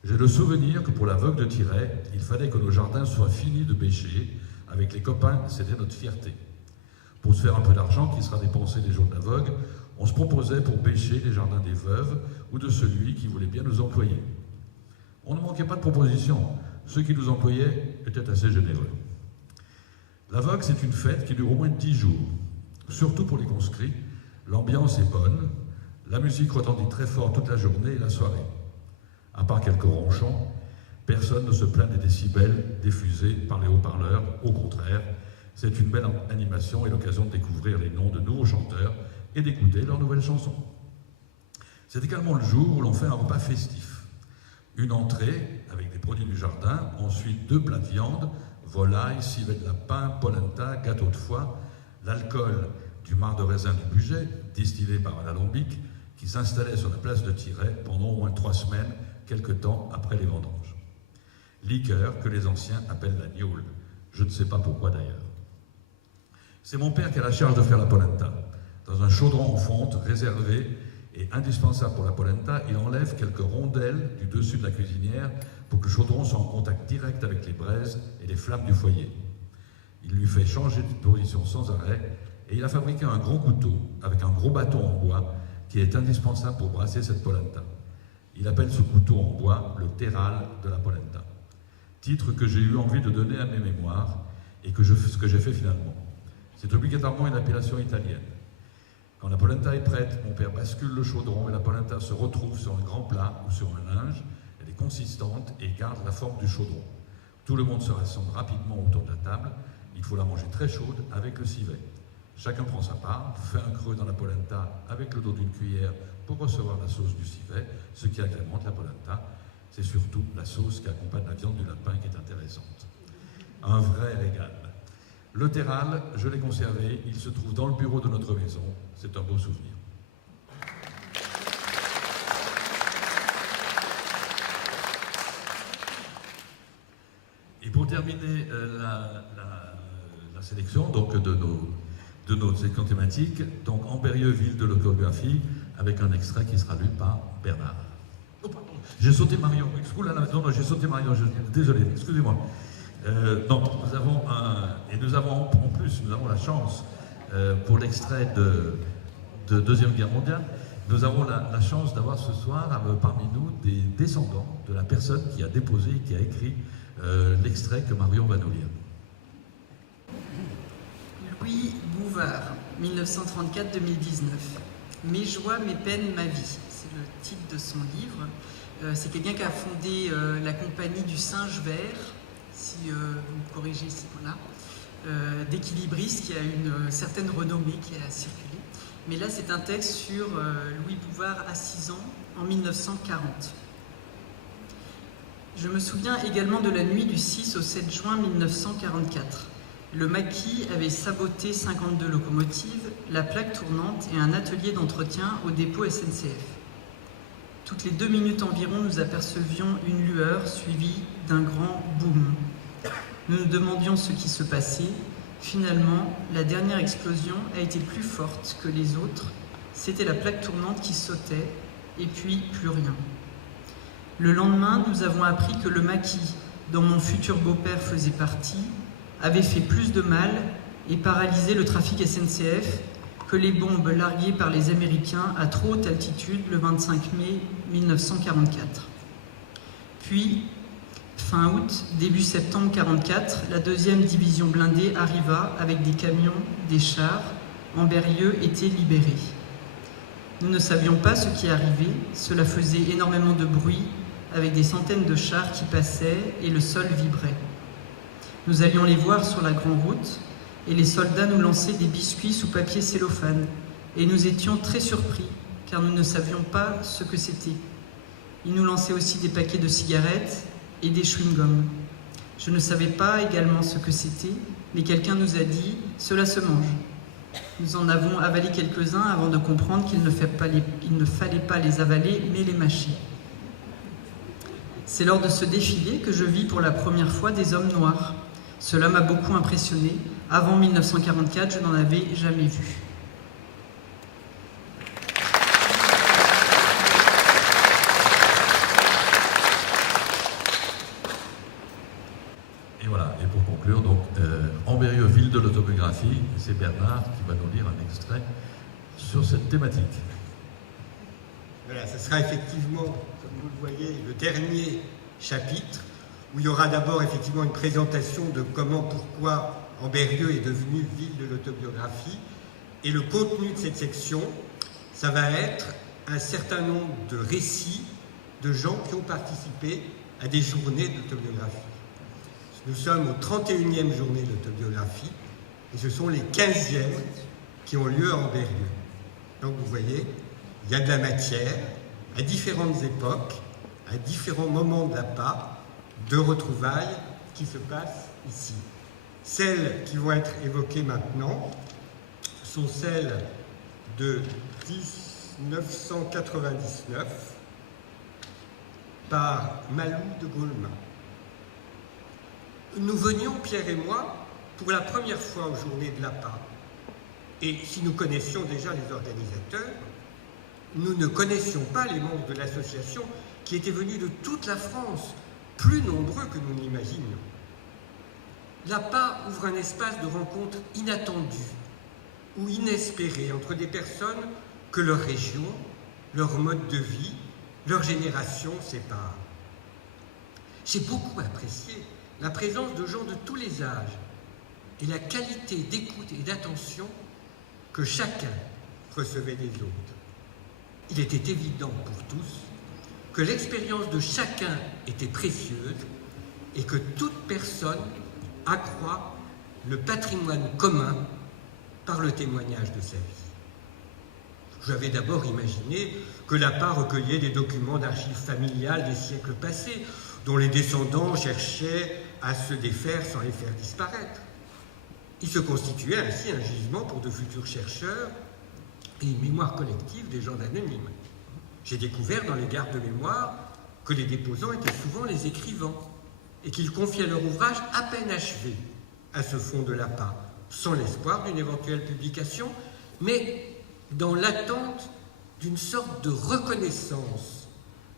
J'ai le souvenir que pour la vogue de Tiret, il fallait que nos jardins soient finis de bêcher. Avec les copains, c'était notre fierté. Pour se faire un peu d'argent qui sera dépensé les jours de la vogue, on se proposait pour bêcher les jardins des veuves ou de celui qui voulait bien nous employer. On ne manquait pas de propositions. Ceux qui nous employaient étaient assez généreux. La vogue, c'est une fête qui dure au moins 10 jours. Surtout pour les conscrits, l'ambiance est bonne, la musique retentit très fort toute la journée et la soirée. À part quelques ronchons, personne ne se plaint des décibels diffusés par les haut-parleurs. Au contraire, c'est une belle animation et l'occasion de découvrir les noms de nouveaux chanteurs et d'écouter leurs nouvelles chansons. C'est également le jour où l'on fait un repas festif. Une entrée avec des produits du jardin, ensuite 2 plats de viande, volaille, civet de lapin, polenta, gâteau de foie, l'alcool du marc de raisin du Bugey, distillé par un alambic, qui s'installait sur la place de Tiret pendant au moins 3 semaines, quelque temps après les vendanges. liqueur que les anciens appellent la gnôle. Je ne sais pas pourquoi d'ailleurs. C'est mon père qui a la charge de faire la polenta. Dans un chaudron en fonte réservé et indispensable pour la polenta, il enlève quelques rondelles du dessus de la cuisinière pour que le chaudron soit en contact direct avec les braises et les flammes du foyer. Il lui fait changer de position sans arrêt et il a fabriqué un gros couteau avec un gros bâton en bois qui est indispensable pour brasser cette polenta. Il appelle ce couteau en bois le terral de la polenta, titre que j'ai eu envie de donner à mes mémoires et ce que j'ai fait finalement. C'est obligatoirement une appellation italienne. Quand la polenta est prête, mon père bascule le chaudron et la polenta se retrouve sur un grand plat ou sur un linge. Elle est consistante et garde la forme du chaudron. Tout le monde se rassemble rapidement autour de la table. Il faut la manger très chaude avec le civet. Chacun prend sa part, fait un creux dans la polenta avec le dos d'une cuillère pour recevoir la sauce du civet, ce qui agrémente la polenta. C'est surtout la sauce qui accompagne la viande du lapin qui est intéressante. Un vrai régal. Le terral, je l'ai conservé, il se trouve dans le bureau de notre maison. C'est un beau souvenir. Et pour terminer la sélection donc, de nos sélections thématiques, donc Ambérieu, ville de l'autographie, avec un extrait qui sera lu par Bernard. Oh, pardon, j'ai sauté Marion. Non, j'ai sauté Marion, désolé, excusez-moi. Donc, nous avons en plus la chance, pour l'extrait de Deuxième Guerre mondiale, nous avons la chance d'avoir ce soir parmi nous des descendants de la personne qui a déposé et qui a écrit l'extrait que Marion va nous lire. Louis Bouvard, 1934-2019. Mes joies, mes peines, ma vie. C'est le titre de son livre. C'est quelqu'un qui a fondé la compagnie du Singe Vert, si vous me corrigez, c'est voilà, d'équilibriste, qui a une certaine renommée, qui a circulé. Mais là, c'est un texte sur Louis Bouvard à 6 ans, en 1940. Je me souviens également de la nuit du 6 au 7 juin 1944. Le maquis avait saboté 52 locomotives, la plaque tournante et un atelier d'entretien au dépôt SNCF. Toutes les 2 minutes environ, nous apercevions une lueur suivie d'un grand boom. Nous nous demandions ce qui se passait. Finalement, la dernière explosion a été plus forte que les autres. C'était la plaque tournante qui sautait, et puis plus rien. Le lendemain, nous avons appris que le maquis, dont mon futur beau-père faisait partie, avait fait plus de mal et paralysé le trafic SNCF que les bombes larguées par les Américains à trop haute altitude le 25 mai 1944. Puis, fin août, début septembre 1944, la 2e division blindée arriva avec des camions, des chars. Ambérieu était libéré. Nous ne savions pas ce qui arrivait, cela faisait énormément de bruit, avec des centaines de chars qui passaient et le sol vibrait. Nous allions les voir sur la grande route, et les soldats nous lançaient des biscuits sous papier cellophane, et nous étions très surpris, car nous ne savions pas ce que c'était. Ils nous lançaient aussi des paquets de cigarettes et des chewing-gums. Je ne savais pas également ce que c'était, mais quelqu'un nous a dit « cela se mange ». Nous en avons avalé quelques-uns avant de comprendre qu'il ne fallait pas les avaler, mais les mâcher. C'est lors de ce défilé que je vis pour la première fois des hommes noirs. Cela m'a beaucoup impressionné. Avant 1944, je n'en avais jamais vu. Et voilà, et pour conclure, donc, Ambérieu, ville de l'autobiographie, c'est Bernard qui va nous lire un extrait sur cette thématique. Voilà, ce sera effectivement, comme vous le voyez, le dernier chapitre, où il y aura d'abord effectivement une présentation de comment, pourquoi Ambérieu est devenu ville de l'autobiographie. Et le contenu de cette section, ça va être un certain nombre de récits de gens qui ont participé à des journées d'autobiographie. Nous sommes aux 31e journée d'autobiographie et ce sont les 15e qui ont lieu à Ambérieu. Donc vous voyez, il y a de la matière à différentes époques, à différents moments de la part, de retrouvailles qui se passent ici. Celles qui vont être évoquées maintenant sont celles de 1999 par Malou de Gaulmin. nous venions, Pierre et moi, pour la première fois aux Journées de l'APA. Et si nous connaissions déjà les organisateurs, nous ne connaissions pas les membres de l'association qui étaient venus de toute la France, plus nombreux que nous n'imaginions. L'APA ouvre un espace de rencontre inattendu ou inespéré entre des personnes que leur région, leur mode de vie, leur génération séparent. J'ai beaucoup apprécié la présence de gens de tous les âges et la qualité d'écoute et d'attention que chacun recevait des autres. Il était évident pour tous que l'expérience de chacun était précieuse et que toute personne accroît le patrimoine commun par le témoignage de sa vie. J'avais d'abord imaginé que l'APA recueillait des documents d'archives familiales des siècles passés, dont les descendants cherchaient à se défaire sans les faire disparaître. Il se constituait ainsi un gisement pour de futurs chercheurs et une mémoire collective des gens anonymes. J'ai découvert dans les gardes de mémoire que les déposants étaient souvent les écrivains et qu'ils confiaient leur ouvrage à peine achevé à ce fonds de l'APA, sans l'espoir d'une éventuelle publication, mais dans l'attente d'une sorte de reconnaissance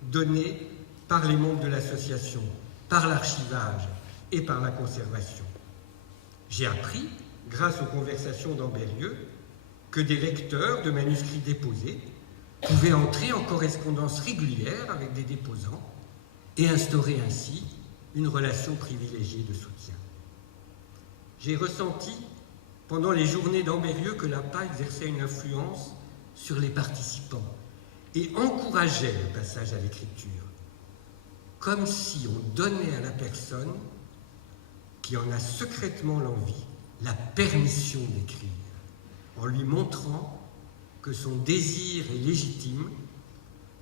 donnée par les membres de l'association, par l'archivage et par la conservation. J'ai appris, grâce aux conversations d'Ambérieux, que des lecteurs de manuscrits déposés pouvaient entrer en correspondance régulière avec des déposants et instaurer ainsi une relation privilégiée de soutien. J'ai ressenti pendant les journées d'Ambérieux que l'APA exerçait une influence sur les participants et encourageait le passage à l'écriture, comme si on donnait à la personne qui en a secrètement l'envie la permission d'écrire, en lui montrant que son désir est légitime,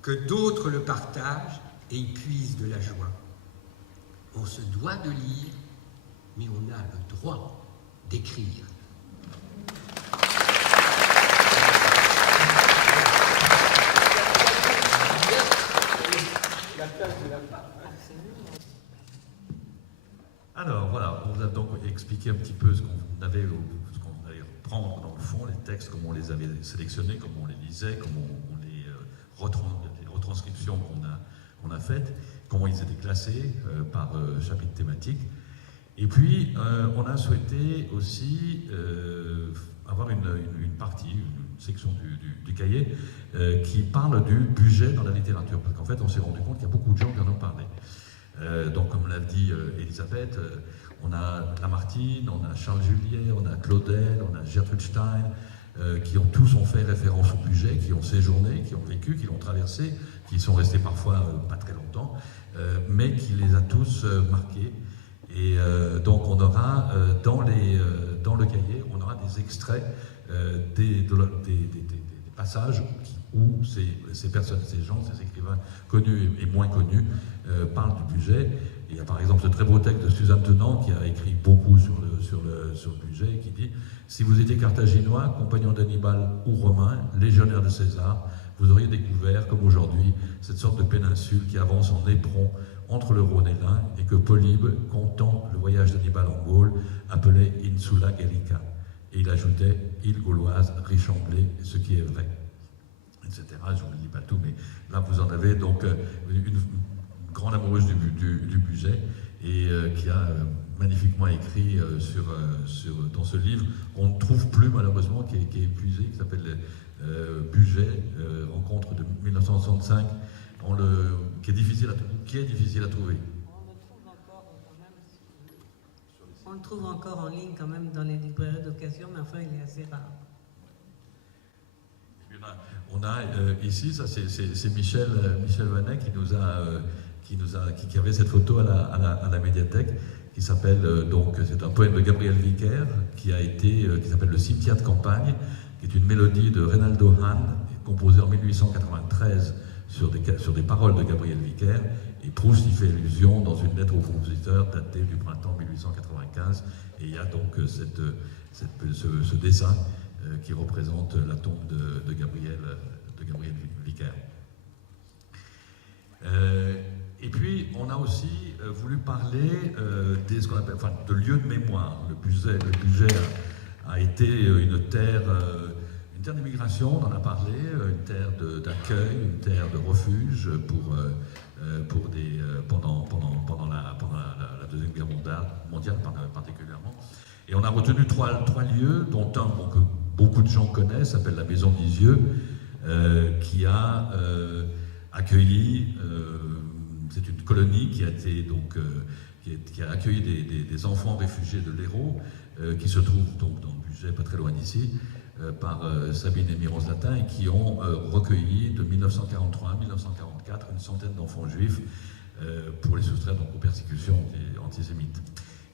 que d'autres le partagent et y puisent de la joie. On se doit de lire, mais on a le droit d'écrire. Alors voilà, on vous a donc expliqué un petit peu ce qu'on allait prendre dans le fond, les textes, comment on les avait sélectionnés, comment on les lisait, comment on les retranscriptions qu'on a faites, comment ils étaient classés par chapitre thématique. Et puis, on a souhaité aussi avoir une partie, une section du cahier qui parle du budget dans la littérature, parce qu'en fait, on s'est rendu compte qu'il y a beaucoup de gens qui en ont parlé. Donc, comme l'a dit Elisabeth, on a Lamartine, on a Charles Julier, on a Claudel, on a Gertrude Stein, qui tous ont fait référence au budget, qui ont séjourné, qui ont vécu, qui l'ont traversé, qui sont restés parfois pas très longtemps, mais qui les a tous marqués. Et donc on aura dans le cahier, on aura des extraits des passages où ces personnes, ces gens, ces écrivains connus et moins connus parlent du budget. Et il y a par exemple ce très beau texte de Suzanne Tenant qui a écrit beaucoup sur le budget et qui dit « Si vous étiez carthaginois, compagnon d'Hannibal ou romain, légionnaire de César, vous auriez découvert, comme aujourd'hui, cette sorte de péninsule qui avance en éperon entre le Rhône et l'Ain, et que Polybe, comptant le voyage d'Hannibal en Gaule, appelait Insula Gallica. Et il ajoutait île gauloise, riche en blé, ce qui est vrai, etc. Je ne vous le dis pas tout, mais là vous en avez donc une grande amoureuse du budget, et qui a magnifiquement écrit dans ce livre qu'on ne trouve plus malheureusement, qui est épuisé, qui s'appelle Budget, rencontre de 1965, qui est difficile à trouver. On le trouve encore en ligne quand même dans les librairies d'occasion, mais enfin il est assez rare. On a ici, ça c'est Michel Vanet qui avait cette photo à la médiathèque, qui s'appelle c'est un poème de Gabriel Vicaire qui s'appelle Le cimetière de campagne, qui est une mélodie de Reynaldo Hahn, composée en 1893 sur des paroles de Gabriel Vicaire, et Proust y fait allusion dans une lettre au compositeur datée du printemps 1895, et il y a donc ce dessin qui représente la tombe de Gabriel Vicaire. Et puis, on a aussi voulu parler ce qu'on appelle, de lieux de mémoire. Le budget a été une terre d'immigration, on en a parlé, une terre d'accueil, une terre de refuge pendant la Deuxième Guerre mondiale particulièrement. Et on a retenu trois lieux, dont un que beaucoup de gens connaissent, s'appelle la Maison Lisieux, qui a accueilli, c'est une colonie qui a accueilli des enfants réfugiés de l'Hérault, qui se trouvent donc dans le budget pas très loin d'ici, par Sabine et Miros Latin, et qui ont recueilli de 1943 à 1944 une centaine d'enfants juifs pour les soustraire donc aux persécutions antisémites.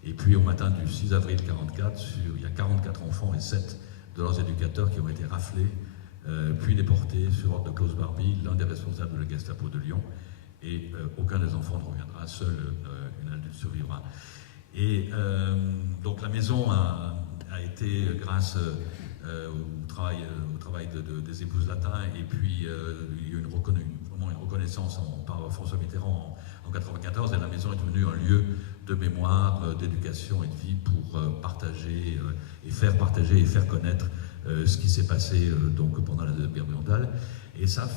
Et puis au matin du 6 avril 1944, il y a 44 enfants et 7 de leurs éducateurs qui ont été raflés, puis déportés sur ordre de Klaus Barbie, l'un des responsables de la Gestapo de Lyon, et aucun des enfants ne reviendra, seul une adulte survivra. Et donc la maison a été, grâce au travail des épouses Latin, et puis il y a eu vraiment une reconnaissance par François Mitterrand en 1994, et la maison est devenue un lieu de mémoire, d'éducation et de vie pour partager et faire connaître ce qui s'est passé donc pendant la Deuxième Guerre mondiale. Et ça,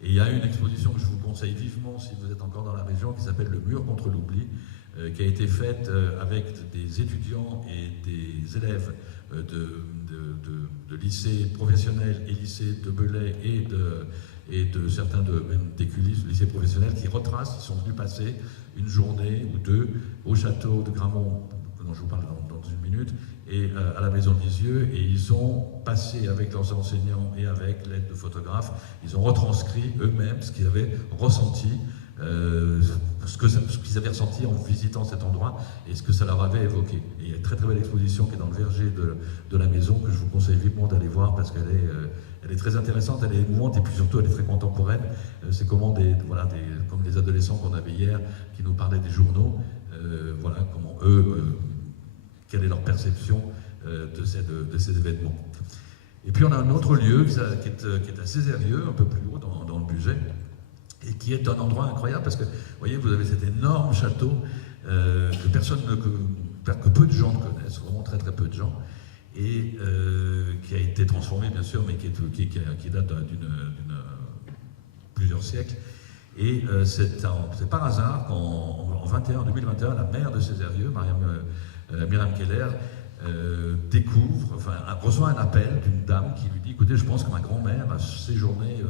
et il y a une exposition que je vous conseille vivement si vous êtes encore dans la région, qui s'appelle Le Mur contre l'oubli, qui a été faite avec des étudiants et des élèves de lycées professionnels et lycées de Belay et de certains même d'Écully, lycées professionnels, qui retracent, ils sont venus passer une journée ou deux au château de Gramont, dont je vous parle dans une minute, et à la Maison Lisieux, et ils ont passé avec leurs enseignants et avec l'aide de photographes, ils ont retranscrit eux-mêmes ce qu'ils avaient ressenti, ce qu'ils avaient ressenti en visitant cet endroit et ce que ça leur avait évoqué. Et il y a une très très belle exposition qui est dans le verger de la maison, que je vous conseille vivement d'aller voir, parce qu'elle est très intéressante, elle est émouvante, et puis surtout elle est très contemporaine. C'est comme les adolescents qu'on avait hier qui nous parlaient des journaux, comment eux, quelle est leur perception de ces événements. Et puis on a un autre lieu qui est à Césarieux, un peu plus haut dans le budget, et qui est un endroit incroyable, parce que, vous voyez, vous avez cet énorme château que peu de gens ne connaissent, vraiment très très peu de gens, et qui a été transformé bien sûr, mais qui date d'une plusieurs siècles. Et c'est par hasard qu'en 2021, la maire de Césarieux, Myriam Keller, reçoit un appel d'une dame qui lui dit: écoutez, je pense que ma grand-mère a séjourné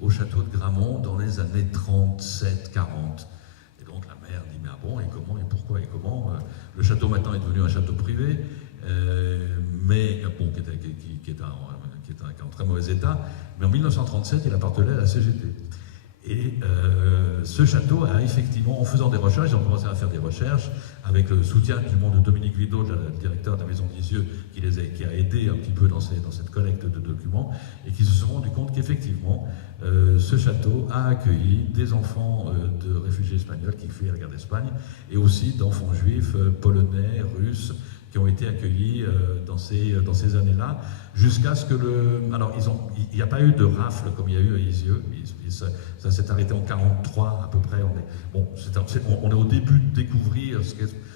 au château de Gramont dans les années 37-40. Et donc la mère dit: mais ah bon, et comment, et pourquoi, et comment le château maintenant est devenu un château privé, mais bon, qui est en très mauvais état, mais en 1937 il appartenait à la CGT. Et ce château a effectivement, en faisant des recherches, ils ont commencé à faire des recherches avec le soutien du monde de Dominique Vidot, le directeur de la Maison Lisieux, qui a aidé un petit peu dans cette collecte de documents, et qui se sont rendus compte qu'effectivement, ce château a accueilli des enfants de réfugiés espagnols qui fuyaient la guerre d'Espagne, et aussi d'enfants juifs, polonais, russes, qui ont été accueillis dans ces années-là, jusqu'à ce que alors, il n'y a pas eu de rafle comme il y a eu à Lisieux. Ça s'est arrêté en 1943 à peu près. On est au début de découvrir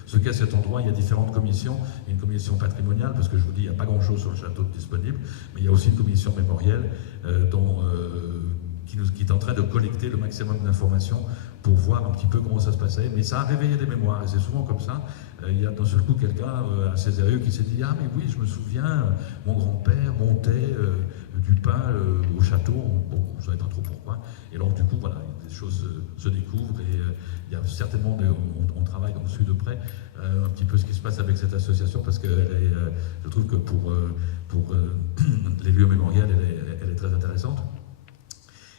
ce qu'est cet endroit. Il y a différentes commissions. Il y a une commission patrimoniale, parce que je vous dis, il n'y a pas grand-chose sur le château disponible, mais il y a aussi une commission mémorielle qui est en train de collecter le maximum d'informations pour voir un petit peu comment ça se passait. Mais ça a réveillé des mémoires, et c'est souvent comme ça. Il y a d'un seul coup quelqu'un à Césarieux qui s'est dit: ah mais oui, je me souviens, mon grand-père montait du pain au château, bon, je ne savais pas trop pourquoi. Et donc du coup, voilà, des choses se découvrent, et il y a certainement, on travaille, on suit de près un petit peu ce qui se passe avec cette association, parce que je trouve que pour les lieux mémoriels, elle est très intéressante.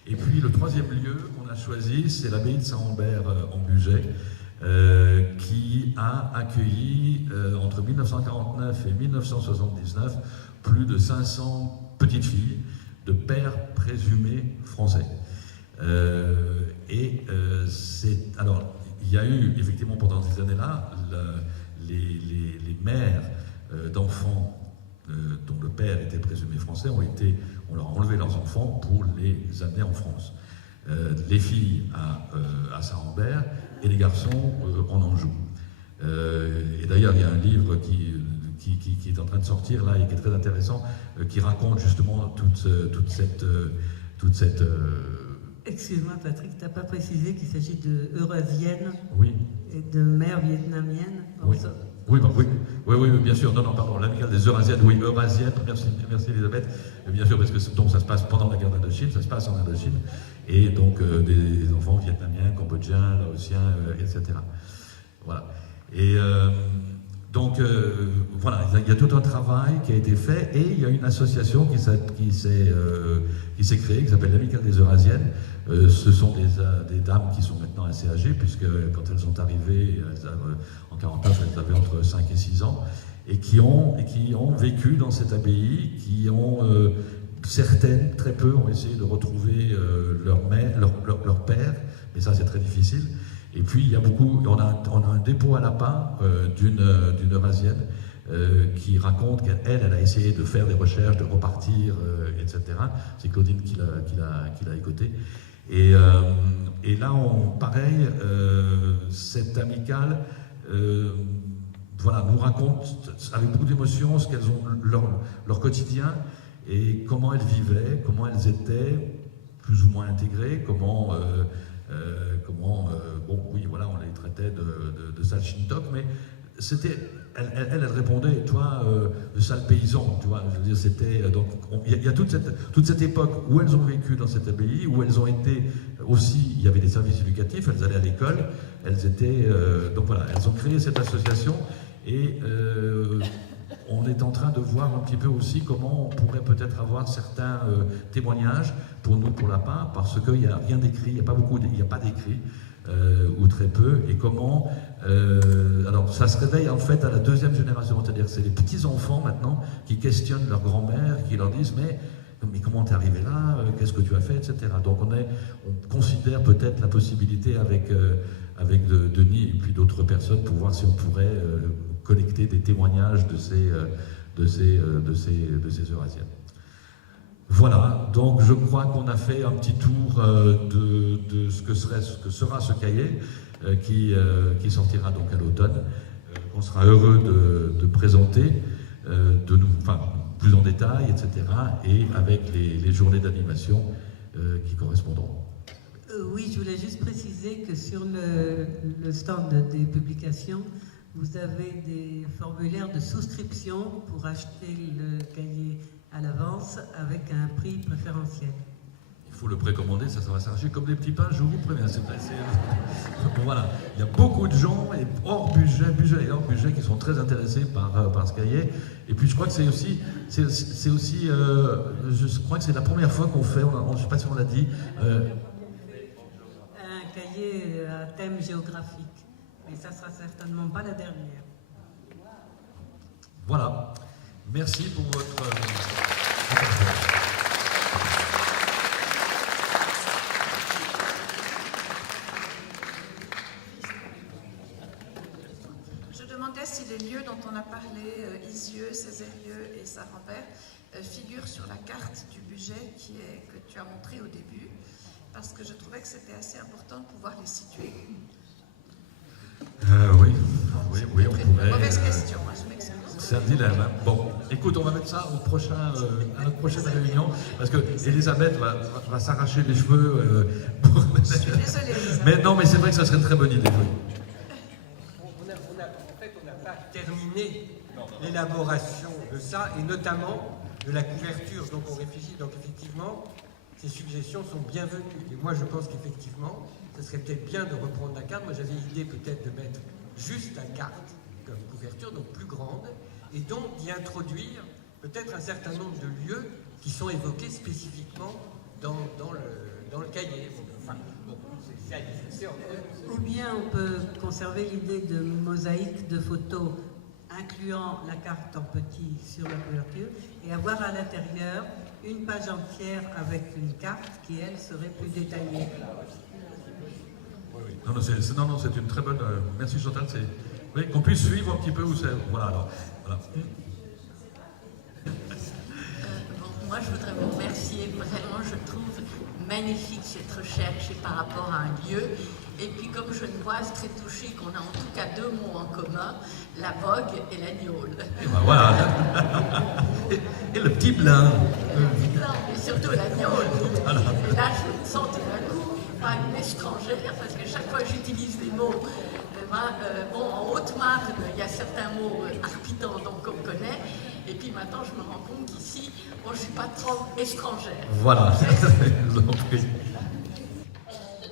Et puis le troisième lieu qu'on a choisi, c'est l'abbaye de Saint-Ambert en Bugey, qui a accueilli entre 1949 et 1979 plus de 500 petites filles de pères présumés français. Alors, il y a eu effectivement pendant ces années-là les mères d'enfants dont le père était présumé français on leur a enlevé leurs enfants pour les amener en France. les filles à Saint-Rambert et les garçons en Anjou. Et d'ailleurs, il y a un livre qui est en train de sortir là et qui est très intéressant, qui raconte justement toute cette Excuse-moi Patrick, tu n'as pas précisé qu'il s'agit de eurasiennes oui. et de mères vietnamiennes. Oui. Oui, bien sûr. Non, pardon, l'amicale des Eurasiennes, oui, Eurasiennes, merci Elisabeth. Bien sûr, parce que donc, ça se passe pendant la guerre d'Indochine, ça se passe en Indochine, et donc des enfants vietnamiens, cambodgiens, laotiens, etc. Voilà. Et donc, voilà, il y a tout un travail qui a été fait, et il y a une association qui s'est créée, qui s'appelle l'Amicale des Eurasiennes. Ce sont des dames qui sont maintenant assez âgées, puisque quand elles sont arrivées, en 49, elles avaient entre 5 et 6 ans, et qui ont vécu dans cette abbaye, qui ont, certaines, très peu, ont essayé de retrouver leur père, mais ça c'est très difficile. Et puis il y a beaucoup, on a un dépôt à Lapin d'une eurasienne qui raconte qu'elle a essayé de faire des recherches, de repartir, etc. C'est Claudine qui l'a écouté. Et là, pareil, cette amicale voilà, nous raconte avec beaucoup d'émotion ce qu'elles ont, leur quotidien et comment elles vivaient, comment elles étaient plus ou moins intégrées, comment bon, oui, voilà, on les traitait de sales shintok, mais c'était, elle répondait, toi, le sale paysan, tu vois, je veux dire, c'était, donc, il y a toute cette époque où elles ont vécu dans cette abbaye, où elles ont été aussi, il y avait des services éducatifs, elles allaient à l'école, elles étaient, donc voilà, elles ont créé cette association, et on est en train de voir un petit peu aussi comment on pourrait peut-être avoir certains témoignages pour nous, pour Lapin, parce qu'il n'y a rien d'écrit, il n'y a pas d'écrit, ou très peu, et comment... alors ça se réveille en fait à la deuxième génération, c'est-à-dire que c'est les petits-enfants maintenant qui questionnent leur grand-mère, qui leur disent mais comment t'es arrivé là, qu'est-ce que tu as fait, etc. Donc on considère peut-être la possibilité avec Denis et puis d'autres personnes pour voir si on pourrait collecter des témoignages de ces eurasiennes. Voilà, donc je crois qu'on a fait un petit tour de ce que sera ce cahier qui sortira donc à l'automne, qu'on sera heureux de présenter, plus en détail, etc. et avec les journées d'animation qui correspondront. Oui, je voulais juste préciser que sur le stand des publications, vous avez des formulaires de souscription pour acheter le cahier à l'avance avec un prix préférentiel. Il faut le précommander, ça va s'arracher comme des petits pains, je vous préviens. Voilà, il y a beaucoup de gens, et hors budget, qui sont très intéressés par ce cahier. Et puis je crois que c'est aussi, je crois que c'est la première fois qu'on fait, je ne sais pas si on l'a dit. Un cahier à thème géographique, mais ça ne sera certainement pas la dernière. Voilà, merci pour votre... Si les lieux dont on a parlé, Isieux, Cézérieux et Saint-Rambert, figurent sur la carte du budget que tu as montré au début, parce que je trouvais que c'était assez important de pouvoir les situer. Oui, on pourrait... Mauvaise question, je m'excuse. C'est un dilemme. Bon, écoute, on va mettre ça à notre prochaine réunion, parce que Elisabeth va s'arracher les cheveux. Je suis désolée, Elisabeth. Mais non, mais c'est vrai que ça serait une très bonne idée. Oui. Terminer l'élaboration de ça et notamment de la couverture. Donc on réfléchit. Donc effectivement, ces suggestions sont bienvenues. Et moi je pense qu'effectivement, ce serait peut-être bien de reprendre la carte. Moi j'avais l'idée peut-être de mettre juste la carte comme couverture, donc plus grande, et donc d'y introduire peut-être un certain nombre de lieux qui sont évoqués spécifiquement dans le cahier. Enfin, bon, c'est à discuter encore. Ou bien on peut conserver l'idée de mosaïque de photos incluant la carte en petit sur la couverture et avoir à l'intérieur une page entière avec une carte qui, elle, serait plus détaillée. Oui. Non, c'est une très bonne... merci Chantal, oui, qu'on puisse suivre un petit peu où c'est... Voilà, alors, voilà. Moi, je voudrais vous remercier. Vraiment, je trouve magnifique cette recherche et par rapport à un lieu. Et puis comme genevoise très touchée qu'on a en tout cas deux mots en commun, la vogue et la gnôle. Et ben voilà. Et le petit blanc. Et surtout la gnôle. Voilà. Et là, je me sens tout d'un coup pas une étrangère, parce que chaque fois que j'utilise des mots, bon, en Haute-Marne, il y a certains mots arpitants donc qu'on connaît, et puis maintenant je me rends compte qu'ici, bon, je ne suis pas trop étrangère. Voilà, je vous en prie.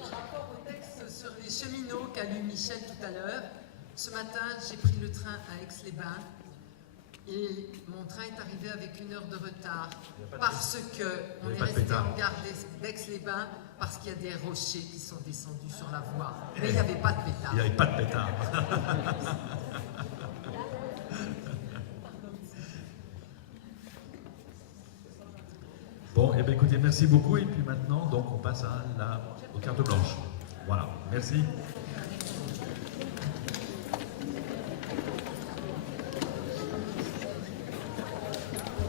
Rapport au texte sur les cheminots qu'a lu Michel tout à l'heure, ce matin j'ai pris le train à Aix-les-Bains et mon train est arrivé avec 1 heure de retard parce qu'on est resté en gare d'Aix-les-Bains parce qu'il y a des rochers qui sont descendus sur la voie. Mais il n'y avait pas de pétard. Il n'y avait pas de pétard. Bon, et bien écoutez, merci beaucoup. Et puis maintenant, donc, on passe aux cartes blanches. Voilà, merci.